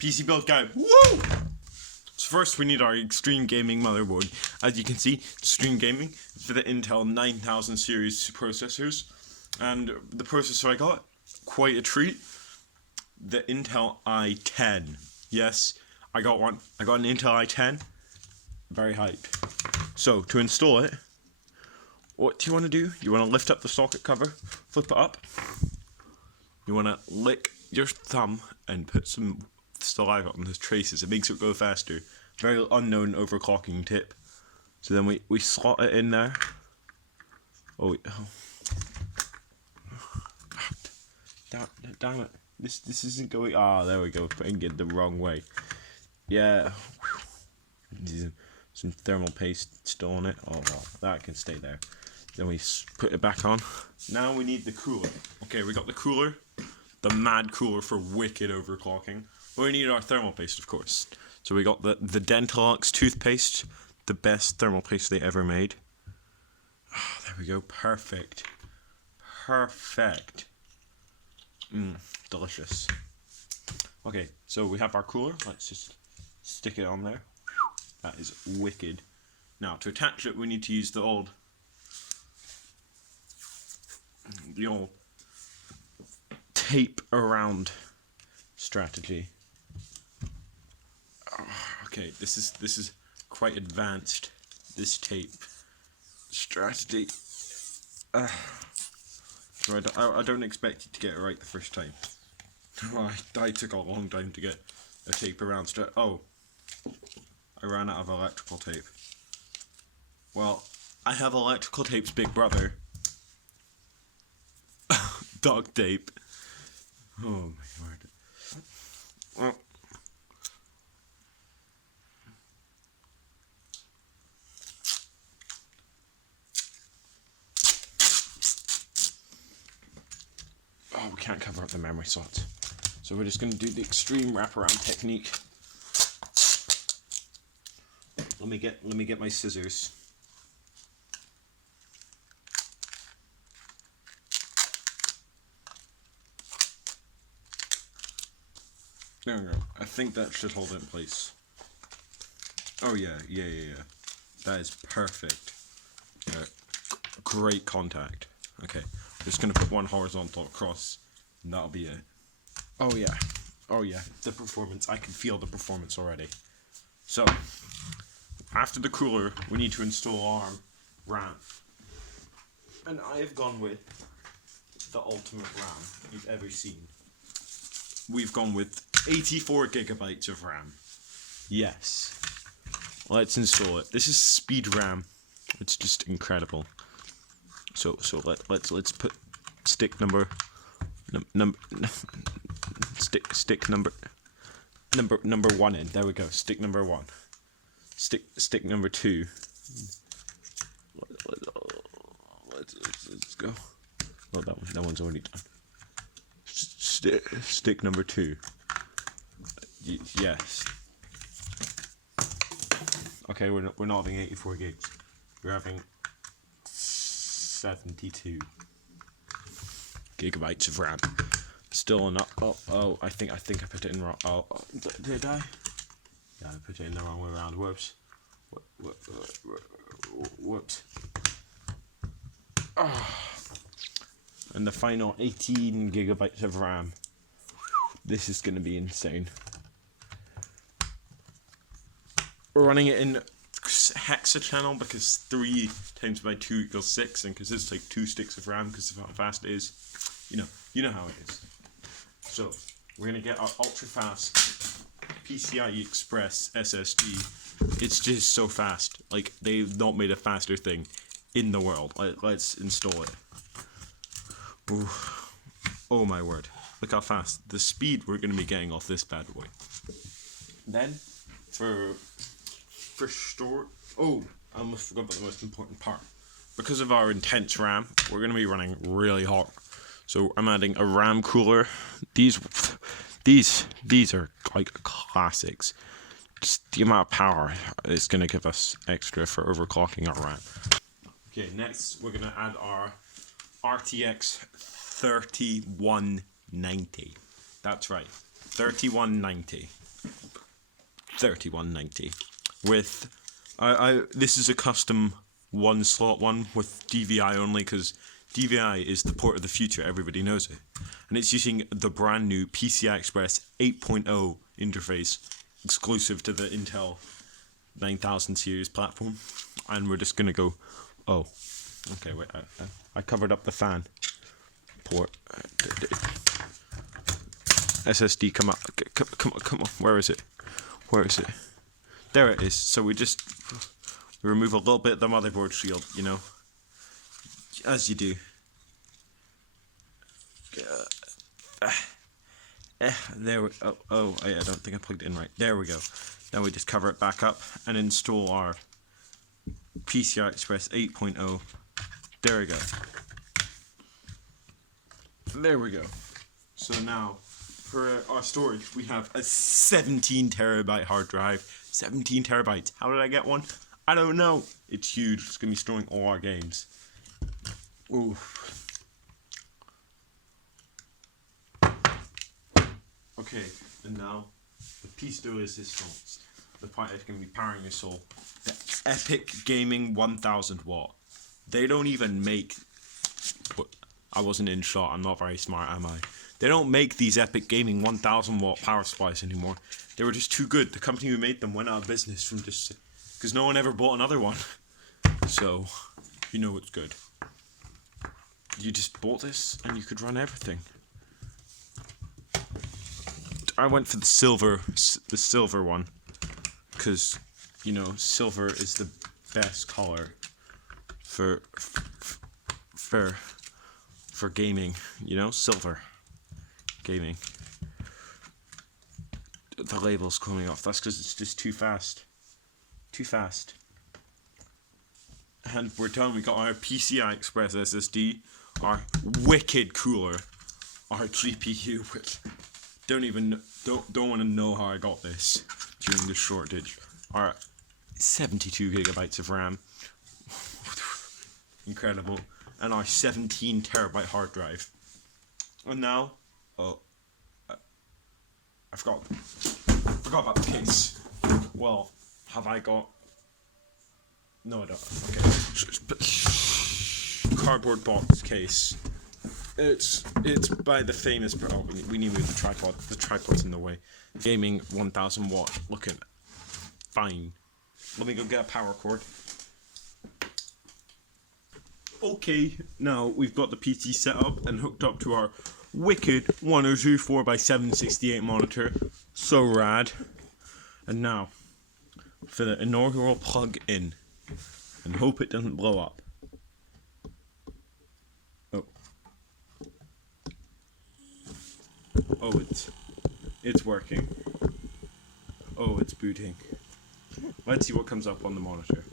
PC build guide. Woo! So first we need our Extreme Gaming motherboard. As you can see, Extreme Gaming for the Intel 9000 series processors. And the processor I got, quite a treat. The Intel i10. Yes, I got one. I got an Intel i10. Very hyped. So, to install it, what do you want to do? You want to lift up the socket cover, flip it up. You want to lick your thumb and put some saliva on the traces. It makes it go faster. Very unknown overclocking tip. So then we slot it in there. Oh. Damn it. This isn't going. Ah, there we go. Putting it the wrong way. Yeah. Some thermal paste still on it. Oh well, that can stay there. Then we put it back on. Now we need the cooler. Okay, we got the cooler. The mad cooler for wicked overclocking. We need our thermal paste, of course. So we got the Dentalux toothpaste. The best thermal paste they ever made. Oh, there we go. Perfect. Perfect. Delicious. Okay, so we have our cooler. Let's just stick it on there. That is wicked. Now, to attach it, we need to use the old tape around strategy. Okay, this is quite advanced. This tape strategy. So I don't expect you to get it right the first time. I took a long time to get a tape around Oh, I ran out of electrical tape. Well, I have electrical tape's big brother. Duct tape. Oh my word. Well. Oh, we can't cover up the memory slots. So we're just going to do the extreme wraparound technique. Let me get my scissors. There we go. I think that should hold it in place. Oh yeah. That is perfect. Yeah, great contact. Okay, I'm just gonna put one horizontal across, and that'll be it. Oh yeah. The performance. I can feel the performance already. So, after the cooler, we need to install our RAM. And I have gone with the ultimate RAM you've ever seen. We've gone with 84 gigabytes of RAM. Yes. Let's install it. This is speed RAM. It's just incredible. So let's put stick number number 1 in. There we go. Stick number 1. Stick number 2. Let's go. Oh, that one's already done. Stick number 2. Yes. Okay, we're not having 84 gigs. We're having 72 gigabytes of RAM. Still not. Oh, I think I put it in wrong. Oh, did I? Yeah, I put it in the wrong way around. Whoops. Whoops. And the final 18 gigabytes of RAM. This is going to be insane. We're running it in hexachannel because 3 times by 2 equals 6, and because it's like 2 sticks of RAM because of how fast it is. You know how it is. So we're gonna get our ultra fast PCI Express SSD. It's just so fast. Like, they've not made a faster thing in the world. Let's install it. Ooh. Oh my word! Look how fast. The speed we're gonna be getting off this bad boy. Then for store. Oh, I almost forgot about the most important part. Because of our intense RAM, we're going to be running really hot. So I'm adding a RAM cooler. These are like classics. Just the amount of power is going to give us extra for overclocking our RAM. Okay, next we're going to add our RTX 3190. That's right. 3190. 3190 with this is a custom one slot one with DVI only, because DVI is the port of the future, everybody knows it, and it's using the brand new PCI Express 8.0 interface exclusive to the Intel 9000 series platform. And we're just gonna go, oh okay, wait, I covered up the fan port. SSD, come on, where is it? There it is. So we remove a little bit of the motherboard shield, you know, as you do. There we, I don't think I plugged it in right. There we go. Now we just cover it back up and install our PCI Express 8.0. There we go. There we go. So now, for our storage, we have a 17 terabyte hard drive. 17 terabytes. How did I get one? I don't know. It's huge. It's going to be storing all our games. Ooh. Okay, and now, the piece de resistance. The part that's going to be powering this all. The Epic Gaming 1000 watt. They don't even make... I wasn't in shot. I'm not very smart, am I? They don't make these Epic Gaming 1000 watt power supplies anymore. They were just too good. The company who made them went out of business from just... because no one ever bought another one. So, you know it's good. You just bought this and you could run everything. I went for the silver one. Because, you know, silver is the best color for gaming, you know, silver gaming. The label's coming off. That's because it's just too fast. And we're done. We got our PCI Express SSD, our wicked cooler, our GPU, which don't want to know how I got this during this shortage. Our 72 gigabytes of RAM, incredible, and our 17 terabyte hard drive. And now, I forgot about the case. Well, have I got? No, I don't. Okay. Cardboard box case. It's by the famous. Oh, we need to move the tripod. The tripod's in the way. Gaming 1000 watt. Looking fine. Let me go get a power cord. Okay, now we've got the PC set up and hooked up to our wicked 1024 4x768 monitor. So rad. And now, for the inaugural plug-in. And hope it doesn't blow up. Oh, it's working. Oh, it's booting. Let's see what comes up on the monitor.